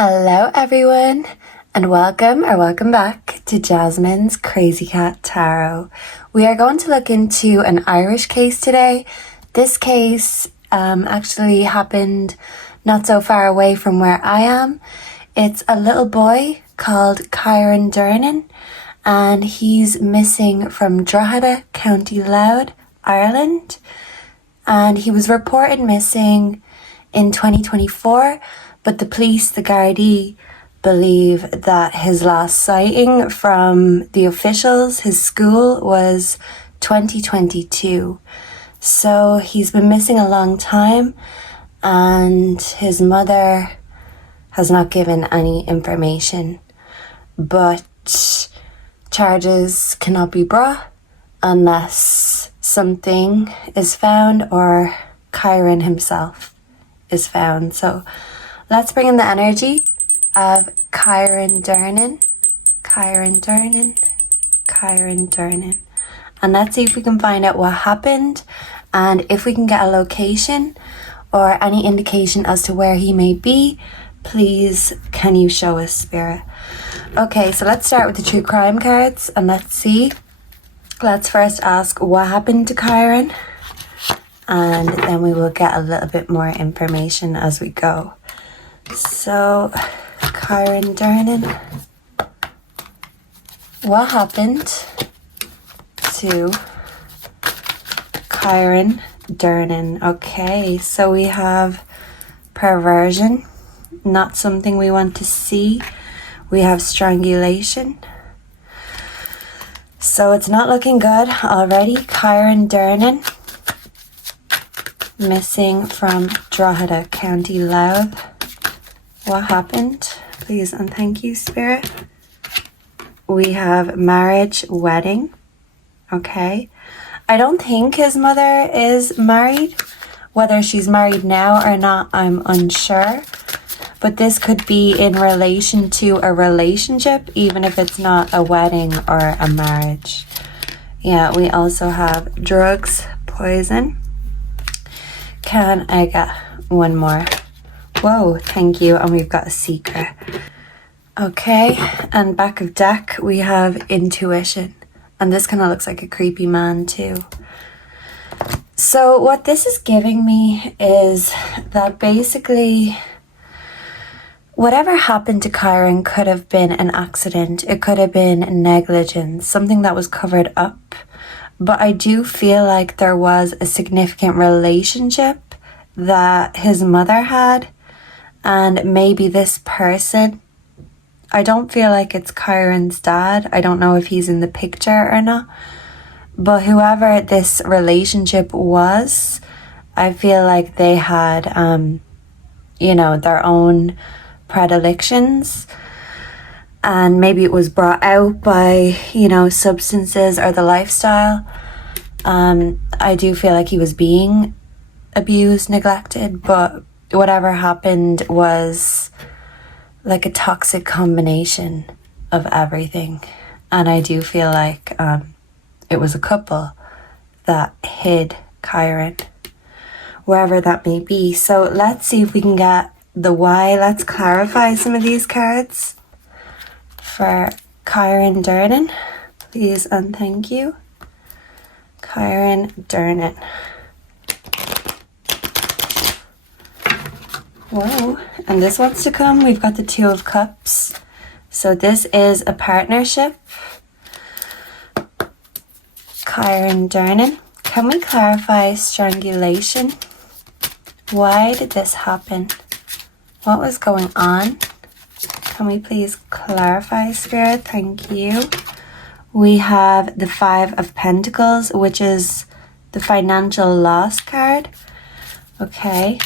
Hello everyone, and welcome back to Jasmine's Crazy Cat Tarot. We are going to look into an Irish case today. This case actually happened not so far away from where I am. It's a little boy called Kyran Durnin, and he's missing from Drogheda, County Louth, Ireland. And he was reported missing in 2024. But the police, the Gardaí, believe that his last sighting from the officials, his school, was 2022. So he's been missing a long time, and his mother has not given any information. But charges cannot be brought unless something is found or Kyran himself is found. So let's bring in the energy of Kyran Durnin, and let's see if we can find out what happened and if we can get a location or any indication as to where he may be. Please, can you show us, Spirit? Okay, so let's start with the true crime cards and let's see. Let's first ask what happened to Kyran, and then we will get a little bit more information as we go. So, Kyran Durnin, what happened to Kyran Durnin? Okay, so we have perversion, not something we want to see. We have strangulation. So it's not looking good already. Kyran Durnin, missing from Drogheda, County Louth. What happened? Please and thank you, Spirit. We have marriage, wedding. Okay. I don't think his mother is married. Whether she's married now or not, I'm unsure. But this could be in relation to a relationship, even if it's not a wedding or a marriage. Yeah, we also have drugs, poison. Can I get one more? Whoa, thank you. And we've got a secret. Okay, and back of deck we have intuition. And this kind of looks like a creepy man too. So what this is giving me is that basically whatever happened to Kyran could have been an accident. It could have been negligence, something that was covered up. But I do feel like there was a significant relationship that his mother had. And maybe this person, I don't feel like it's Kyran's dad. I don't know if he's in the picture or not. But whoever this relationship was, I feel like they had, their own predilections. And maybe it was brought out by, substances or the lifestyle. I do feel like he was being abused, neglected, but whatever happened was like a toxic combination of everything. And I do feel like it was a couple that hid Kyran, wherever that may be. So let's see if we can get the why. Let's clarify some of these cards for Kyran Durnin. Please and thank you. Kyran Durnin. Whoa, and this wants to come. We've got the Two of Cups. So this is a partnership. Kyran Durnin. Can we clarify strangulation? Why did this happen? What was going on? Can we please clarify, Spirit? Thank you. We have the Five of Pentacles, which is the financial loss card. Okay.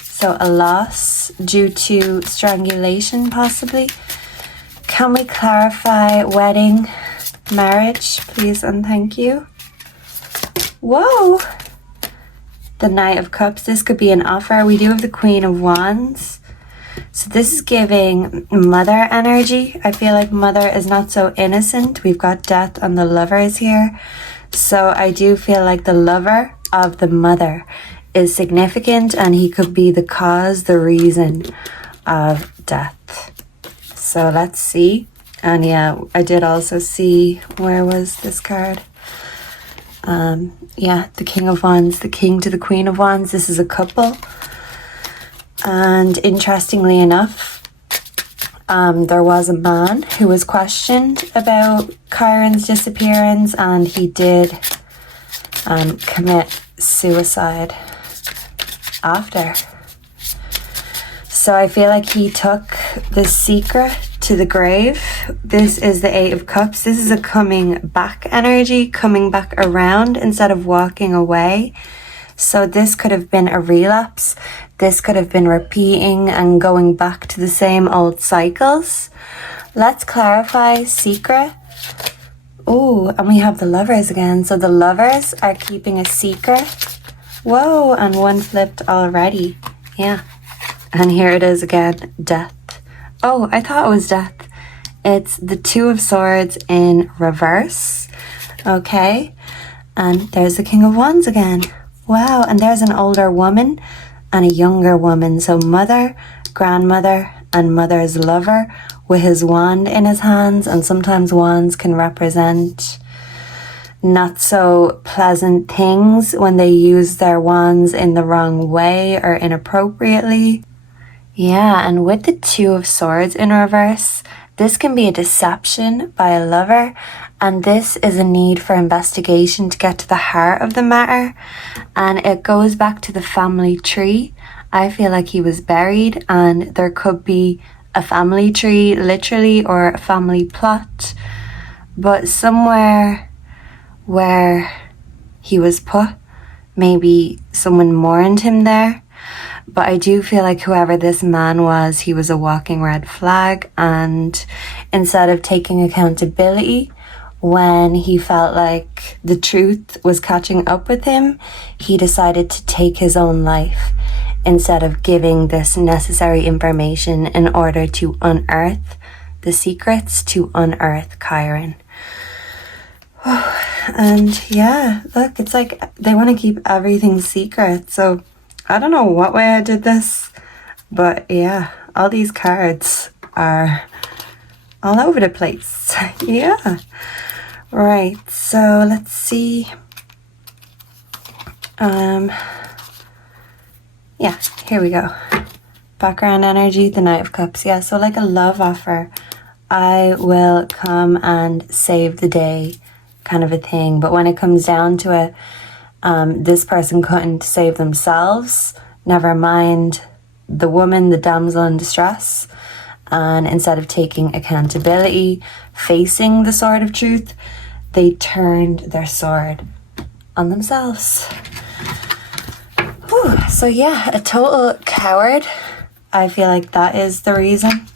So a loss due to strangulation, possibly. Can we clarify wedding, marriage, please and thank you? Whoa! The Knight of Cups. This could be an offer. We do have the Queen of Wands. So this is giving mother energy. I feel like mother is not so innocent. We've got death on the lovers here. So I do feel like the lover of the mother is significant, and he could be the cause, the reason of death. So let's see. And yeah, I did also see, where was this card? Yeah, the King of Wands, the King to the Queen of Wands. This is a couple. And interestingly enough, there was a man who was questioned about Kyran's disappearance, and he did commit suicide after. So I feel like he took the secret to the grave. This is the Eight of Cups. This is a coming back energy, coming back around instead of walking away. So this could have been a relapse. This could have been repeating and going back to the same old cycles. Let's clarify secret. Oh, and we have the Lovers again. So the Lovers are keeping a secret. Whoa, and one flipped already. Yeah. And here it is again, death. Oh, I thought it was death. It's the Two of Swords in reverse. Okay. And there's the King of Wands again. Wow. And there's an older woman and a younger woman. So mother, grandmother, and mother's lover with his wand in his hands. And sometimes wands can represent not so pleasant things when they use their wands in the wrong way or inappropriately. Yeah, and with the Two of Swords in reverse, this can be a deception by a lover, and this is a need for investigation to get to the heart of the matter. And it goes back to the family tree. I feel like he was buried, and there could be a family tree, literally, or a family plot, but somewhere where he was put, maybe someone mourned him there. But I do feel like whoever this man was, he was a walking red flag. And instead of taking accountability when he felt like the truth was catching up with him, he decided to take his own life instead of giving this necessary information in order to unearth the secrets, to unearth Kyran. And yeah, look, it's like they want to keep everything secret. So I don't know what way I did this, but yeah, all these cards are all over the place. Yeah. Right, so let's see. Yeah, here we go. Background energy, the Knight of Cups. Yeah, so like a love offer. I will come and save the day kind of a thing. But when it comes down to it, this person couldn't save themselves, never mind the woman, the damsel in distress. And instead of taking accountability, facing the sword of truth, they turned their sword on themselves. Whew. So yeah, a total coward. I feel like that is the reason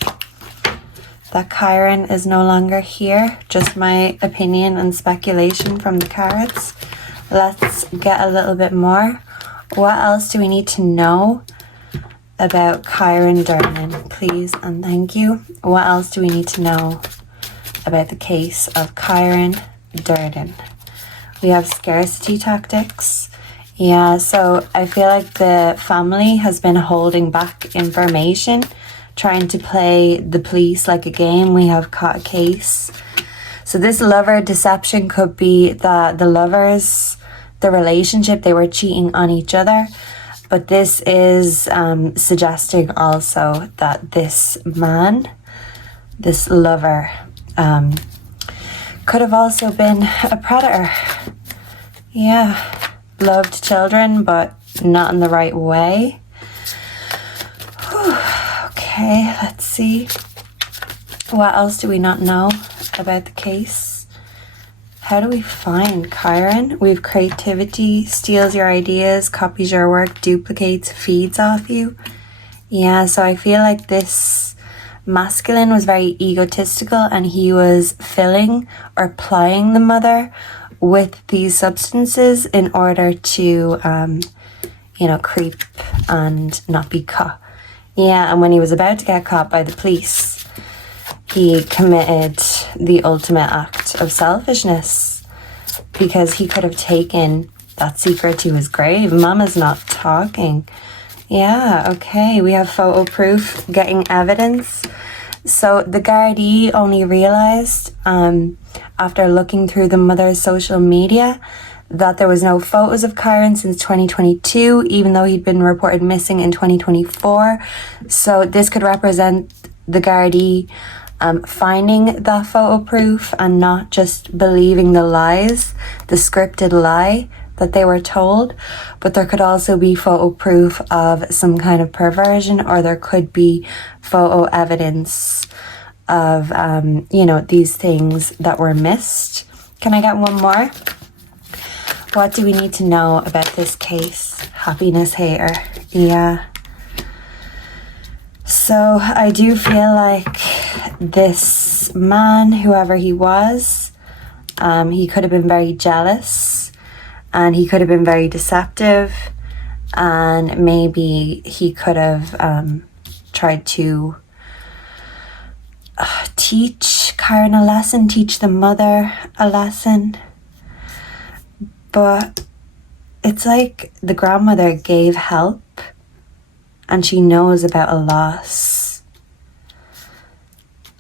that Kyran is no longer here. Just my opinion and speculation from the cards. Let's get a little bit more. What else do we need to know about Kyran Durnin, please and thank you? What else do we need to know about the case of Kyran Durnin? We have scarcity tactics. Yeah, so I feel like the family has been holding back information, trying to play the police like a game. We have caught a case. So this lover deception could be that the lovers, the relationship, they were cheating on each other. But this is suggesting also that this man, this lover, could have also been a predator. Yeah, loved children, but not in the right way. Whew. Okay, let's see. What else do we not know about the case? How do we find Kyran? We have creativity, steals your ideas, copies your work, duplicates, feeds off you. Yeah, so I feel like this masculine was very egotistical and he was filling or plying the mother with these substances in order to, creep and not be caught. Yeah, and when he was about to get caught by the police, he committed the ultimate act of selfishness because he could have taken that secret to his grave. Mama's not talking. Yeah, okay. We have photo proof, getting evidence. So the Gardaí only realised after looking through the mother's social media that there was no photos of Kyran since 2022, even though he'd been reported missing in 2024. So this could represent the Gardaí finding that photo proof and not just believing the lies, the scripted lie that they were told. But there could also be photo proof of some kind of perversion, or there could be photo evidence of, these things that were missed. Can I get one more? What do we need to know about this case? Happiness hater. Yeah. So I do feel like this man, whoever he was, he could have been very jealous, and he could have been very deceptive, and maybe he could have tried to teach Kyran a lesson, teach the mother a lesson. But it's like the grandmother gave help and she knows about a loss.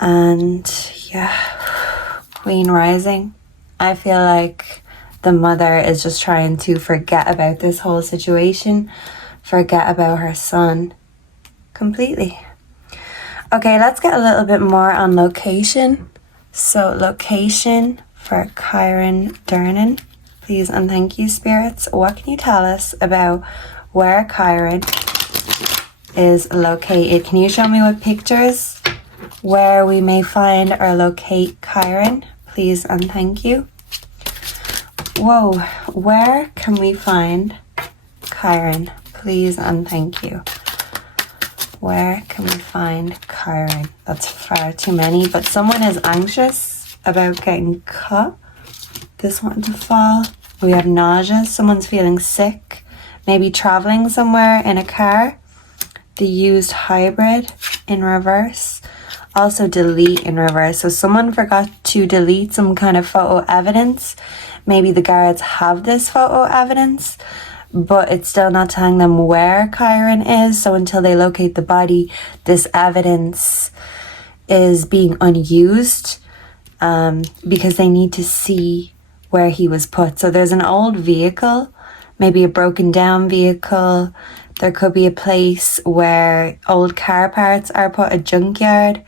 And yeah, Queen Rising. I feel like the mother is just trying to forget about this whole situation, forget about her son completely. Okay, let's get a little bit more on location. So location for Kyran Durnin. Please and thank you, spirits. What can you tell us about where Kyran is located? Can you show me with pictures where we may find or locate Kyran? Please and thank you. Whoa, where can we find Kyran? Please and thank you. Where can we find Kyran? That's far too many, but someone is anxious about getting caught. This one to fall. We have nausea. Someone's feeling sick. Maybe traveling somewhere in a car. The used hybrid in reverse. Also delete in reverse. So someone forgot to delete some kind of photo evidence. Maybe the guards have this photo evidence, but it's still not telling them where Kyran is. So until they locate the body, this evidence is being unused because they need to see where he was put. So there's an old vehicle, maybe a broken down vehicle. There could be a place where old car parts are put, a junkyard.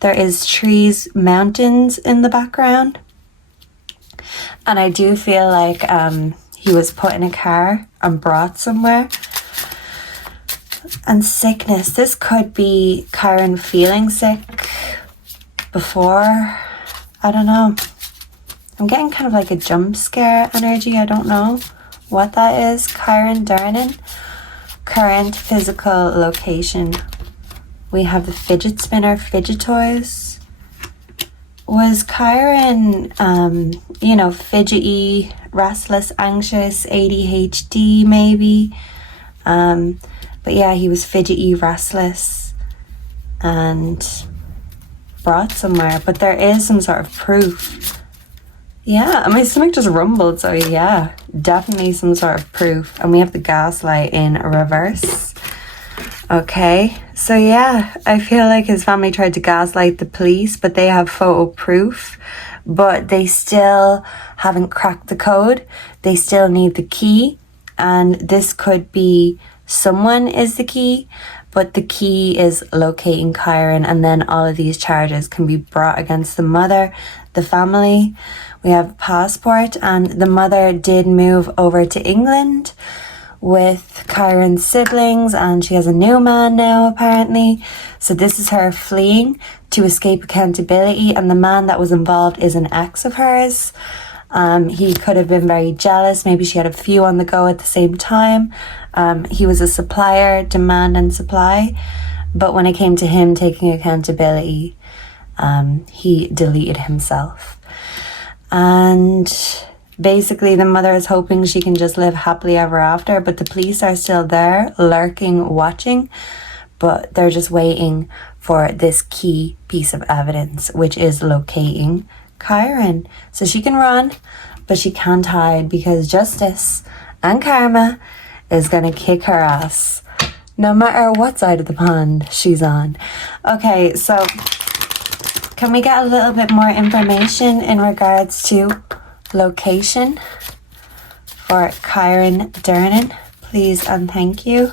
There is trees, mountains in the background. And I do feel like he was put in a car and brought somewhere. And sickness. This could be Kyran feeling sick before. I don't know. I'm getting kind of like a jump scare energy. I don't know what that is. Kyran Durnin. Current physical location. We have the fidget spinner, fidget toys. Was Kyran, fidgety, restless, anxious, ADHD maybe? But yeah, he was fidgety, restless, and brought somewhere. But there is some sort of proof. Yeah, and my stomach just rumbled, so yeah, definitely some sort of proof. And we have the gaslight in reverse. Okay, so yeah, I feel like his family tried to gaslight the police, but they have photo proof, but they still haven't cracked the code. They still need the key, and this could be someone is the key, but the key is locating Kyran, and then all of these charges can be brought against the mother, the family. We have passport, and the mother did move over to England with Kyran's siblings, and she has a new man now apparently. So this is her fleeing to escape accountability, and the man that was involved is an ex of hers. He could have been very jealous. Maybe she had a few on the go at the same time. He was a supplier, demand and supply, but when it came to him taking accountability, he deleted himself. And basically the mother is hoping she can just live happily ever after, but the police are still there, lurking, watching, but they're just waiting for this key piece of evidence, which is locating Kyran. So she can run, but she can't hide, because justice and karma is going to kick her ass. no matter what side of the pond she's on. Okay, so can we get a little bit more information in regards to location for Kyran Durnin, please and thank you.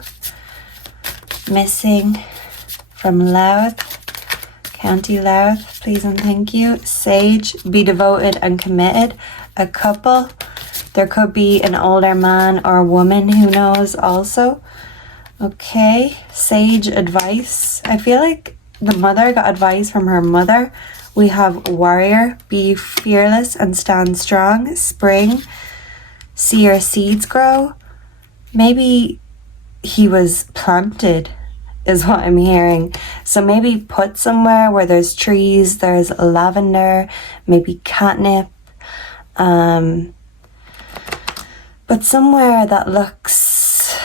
Missing from Louth, County Louth, please and thank you. Sage, be devoted and committed. A couple, there could be an older man or woman, who knows also. Okay, sage advice. I feel like the mother got advice from her mother. We have warrior, be fearless and stand strong. Spring, see your seeds grow. Maybe he was planted, is what I'm hearing. So maybe put somewhere where there's trees, there's lavender, maybe catnip. But somewhere that looks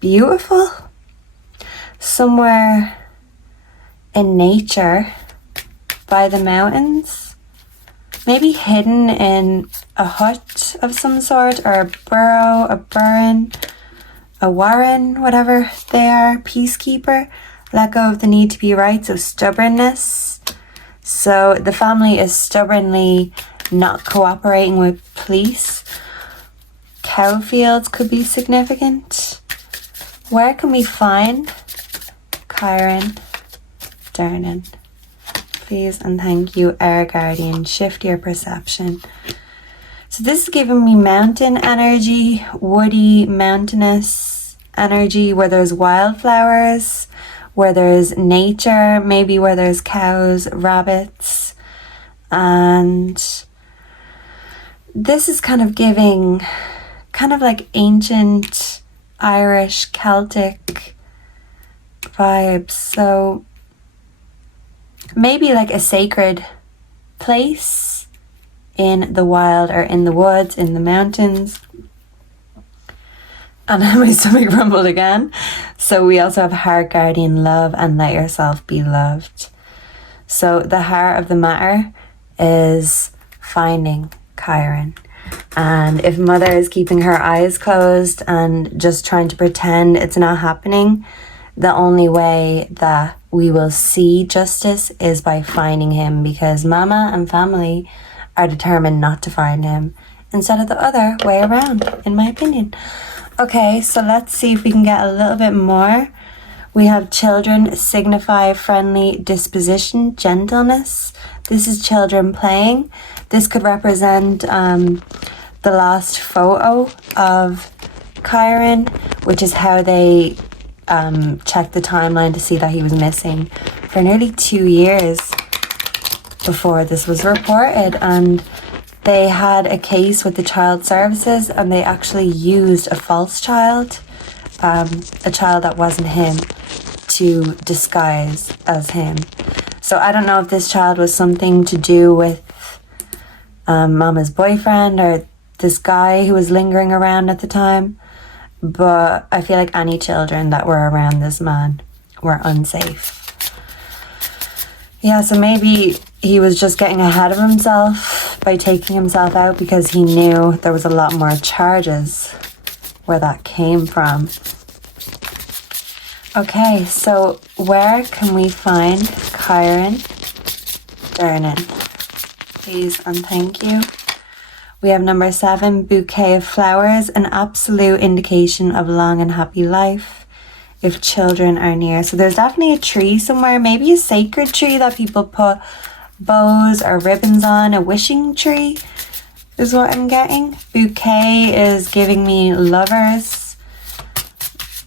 beautiful. Somewhere in nature, by the mountains. Maybe hidden in a hut of some sort, or a burrow, a burren, a warren, whatever they are. Peacekeeper, let go of the need to be right, so stubbornness. So the family is stubbornly not cooperating with police. Cow fields could be significant. Where can we find Kyran Durnin? Please and thank you, our guardian. Shift your perception. So this is giving me mountain energy, woody, mountainous energy, where there's wildflowers, where there's nature, maybe where there's cows, rabbits. And this is kind of giving kind of like ancient Irish Celtic vibes. So maybe like a sacred place in the wild, or in the woods, in the mountains. And my stomach rumbled again. So we also have heart, guardian, love, and let yourself be loved. So the heart of the matter is finding Kyran. And if mother is keeping her eyes closed and just trying to pretend it's not happening, the only way that we will see justice is by finding him, because mama and family are determined not to find him, instead of the other way around, in my opinion. Okay, so let's see if we can get a little bit more. We have children signify friendly disposition, gentleness. This is children playing. This could represent the last photo of Kyran, which is how they checked the timeline to see that he was missing for nearly 2 years before this was reported. And they had a case with the child services, and they actually used a false child, a child that wasn't him, to disguise as him. So I don't know if this child was something to do with mama's boyfriend, or this guy who was lingering around at the time. But I feel like any children that were around this man were unsafe. Yeah, so maybe he was just getting ahead of himself by taking himself out, because he knew there was a lot more charges where that came from. Okay, so where can we find Kyran Durnin? Please and thank you. We have number 7, bouquet of flowers, an absolute indication of long and happy life if children are near. So there's definitely a tree somewhere, maybe a sacred tree that people put bows or ribbons on, a wishing tree is what I'm getting. Bouquet is giving me lovers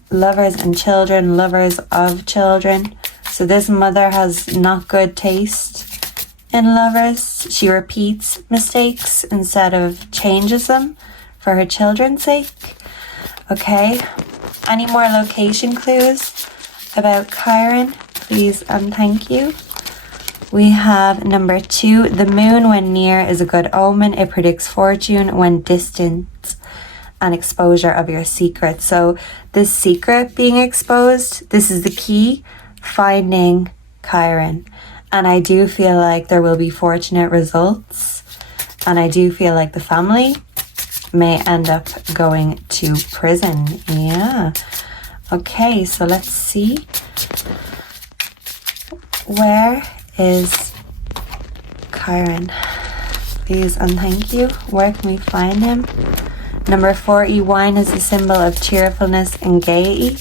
and children, lovers of children. So this mother has not good taste in lovers. She repeats mistakes instead of changes them for her children's sake. Okay, any more location clues about Kyran, please and thank you. We have number 2, the moon when near is a good omen. It predicts fortune when distant, and exposure of your secret. So this secret being exposed, this is the key, finding Kyran. And I do feel like there will be fortunate results. And I do feel like the family may end up going to prison. Yeah. Okay, so let's see. Where is Kyran? Please and thank you. Where can we find him? Number 40, wine is a symbol of cheerfulness and gaiety.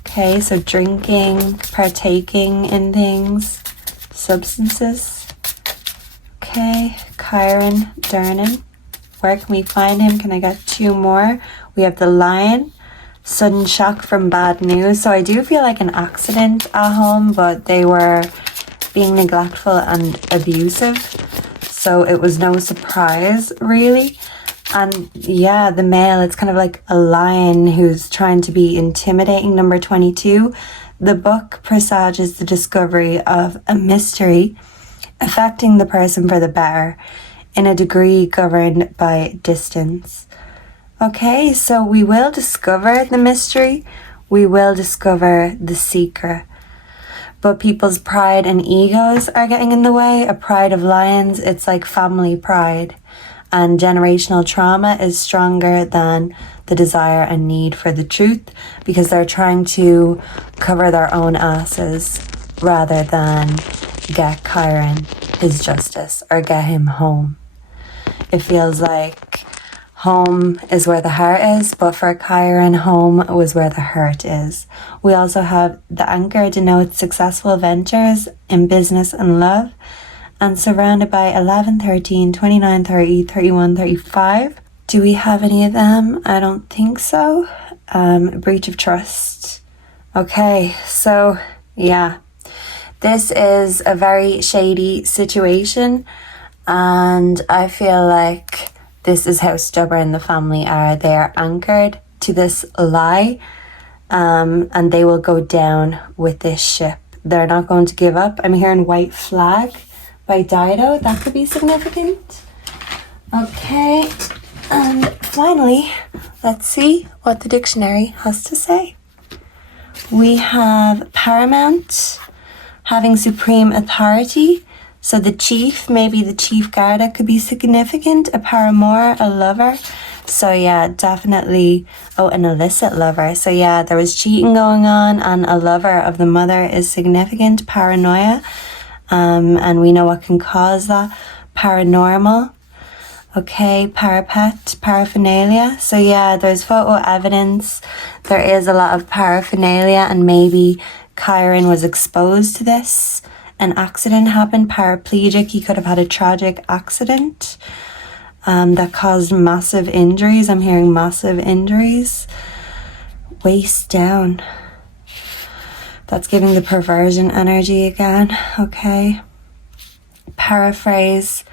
Okay, so drinking, partaking in things, substances. Okay, Kyran, Durnin. Where can we find him? Can I get 2 more? We have the lion, sudden shock from bad news. So I do feel like an accident at home, but they were being neglectful and abusive. So it was no surprise, really. And yeah, the male, it's kind of like a lion who's trying to be intimidating. Number 22, the book presages the discovery of a mystery affecting the person for the better in a degree governed by distance. Okay, so we will discover the mystery. We will discover the secret. But people's pride and egos are getting in the way. A pride of lions, it's like family pride. And generational trauma is stronger than the desire and need for the truth, because they're trying to cover their own asses rather than get Kyran his justice or get him home. It feels like home is where the heart is, but for Kyran, home was where the hurt is. We also have the anchor denotes successful ventures in business and love, and surrounded by 11, 13, 29, 30, 31, 35. Do we have any of them? I don't think so. Breach of trust. Okay, so yeah, this is a very shady situation, and I feel like this is how stubborn the family are. They are anchored to this lie, and they will go down with this ship. They're not going to give up. I'm hearing white flag by Dido. That could be significant. Okay, and finally, let's see what the dictionary has to say. We have paramount, having supreme authority. So the chief, maybe the chief guard, could be significant. A paramour, a lover. So yeah, definitely. Oh, an illicit lover. So yeah, there was cheating going on, and a lover of the mother is significant. Paranoia. And we know what can cause that. Paranormal. Okay, parapet, paraphernalia. So yeah, there's photo evidence. There is a lot of paraphernalia, and maybe Kyran was exposed to this. An accident happened, paraplegic. He could have had a tragic accident that caused massive injuries. I'm hearing massive injuries. Waist down. That's giving the perversion energy again. Okay. Paraphrase.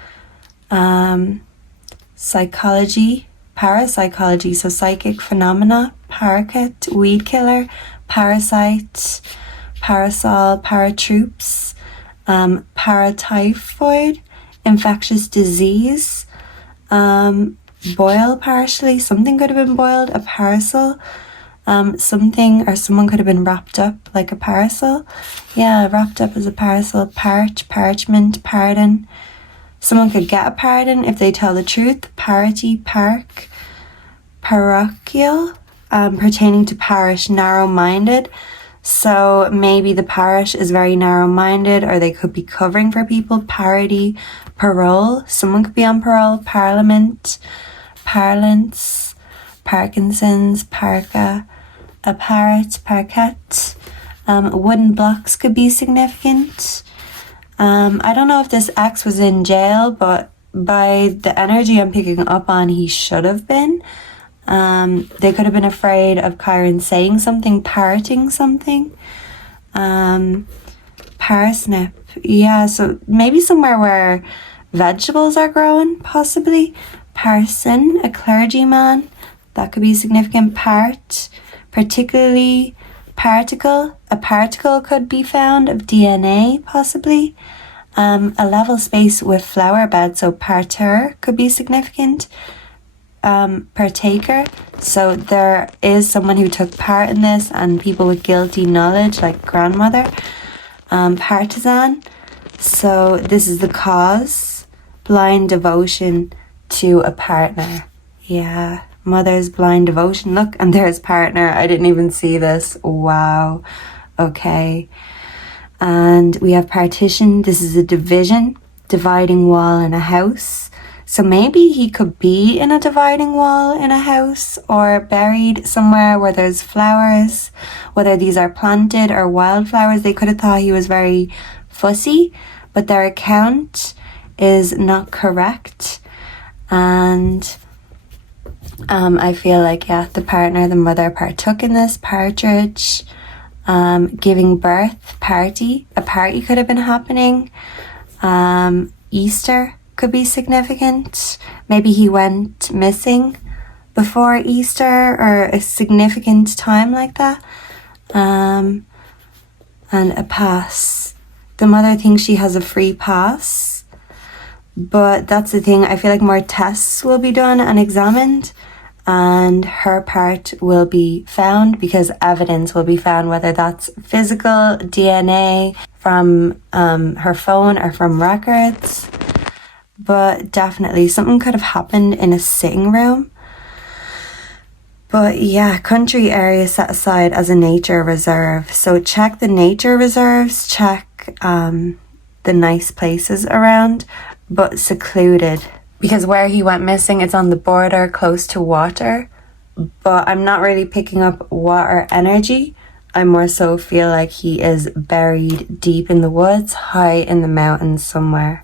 Psychology. Parapsychology. So psychic phenomena. Parakeet. Weed killer. Parasite. Parasol. Paratroops. Paratyphoid. Infectious disease. Boil partially. Something could have been boiled. A parcel. Something or someone could have been wrapped up like a parcel. Yeah, wrapped up as a parcel. Parchment, pardon. Someone could get a pardon if they tell the truth. Parity, park. Parochial, pertaining to parish, narrow-minded. So maybe the parish is very narrow-minded, or they could be covering for people. Parody, parole. Someone could be on parole. Parliament, parlance, Parkinson's, parka. A parrot, parquet. Wooden blocks could be significant. I don't know if this ex was in jail, but by the energy I'm picking up on, he should have been. They could have been afraid of Kyran saying something, parroting something. Parsnip. Yeah, so maybe somewhere where vegetables are growing, possibly. Parson, a clergyman. That could be significant. Part, particularly particle. A particle could be found of DNA, possibly. A level space with flower bed, so parterre could be significant. Partaker, so there is someone who took part in this, and people with guilty knowledge, like grandmother. Partisan, so this is the cause. Blind devotion to a partner. Yeah, Mother's blind devotion. Look, and there's partner. I didn't even see this. Wow. Okay. And we have partition. This is a division, dividing wall in a house. So maybe he could be in a dividing wall in a house or buried somewhere where there's flowers, whether these are planted or wildflowers. They could have thought he was very fussy, but their account is not correct. And I feel like, yeah, the partner, the mother partook in this. Partridge, giving birth, party. A party could have been happening. Easter could be significant. Maybe he went missing before Easter or a significant time like that. And a pass. The mother thinks she has a free pass. But that's the thing. I feel like more tests will be done and examined. And her part will be found because evidence will be found, whether that's physical DNA from her phone or from records. But definitely something could have happened in a sitting room. But yeah, country area set aside as a nature reserve. So check the nature reserves, check the nice places around, but secluded. Because where he went missing, it's on the border close to water. But I'm not really picking up water energy. I more so feel like he is buried deep in the woods, high in the mountains somewhere.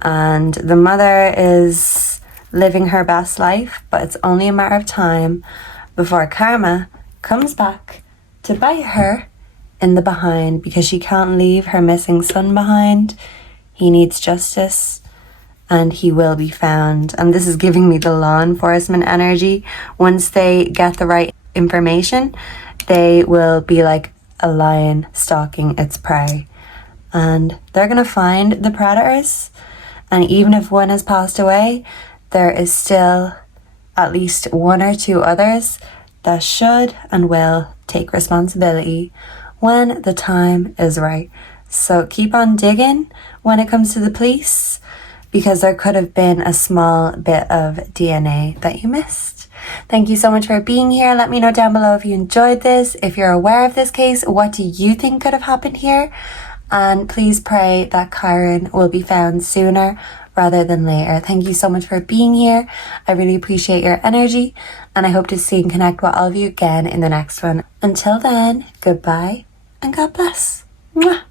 And the mother is living her best life, but it's only a matter of time before karma comes back to bite her in the behind, because she can't leave her missing son behind. He needs justice and he will be found. And this is giving me the law enforcement energy. Once they get the right information, they will be like a lion stalking its prey. And they're going to find the predators. And even if one has passed away, there is still at least one or two others that should and will take responsibility when the time is right. So keep on digging when it comes to the police, because there could have been a small bit of DNA that you missed. Thank you so much for being here. Let me know down below if you enjoyed this. If you're aware of this case, what do you think could have happened here? And please pray that Kyran will be found sooner rather than later. Thank you so much for being here. I really appreciate your energy, and I hope to see and connect with all of you again in the next one. Until then, goodbye and God bless. Mwah.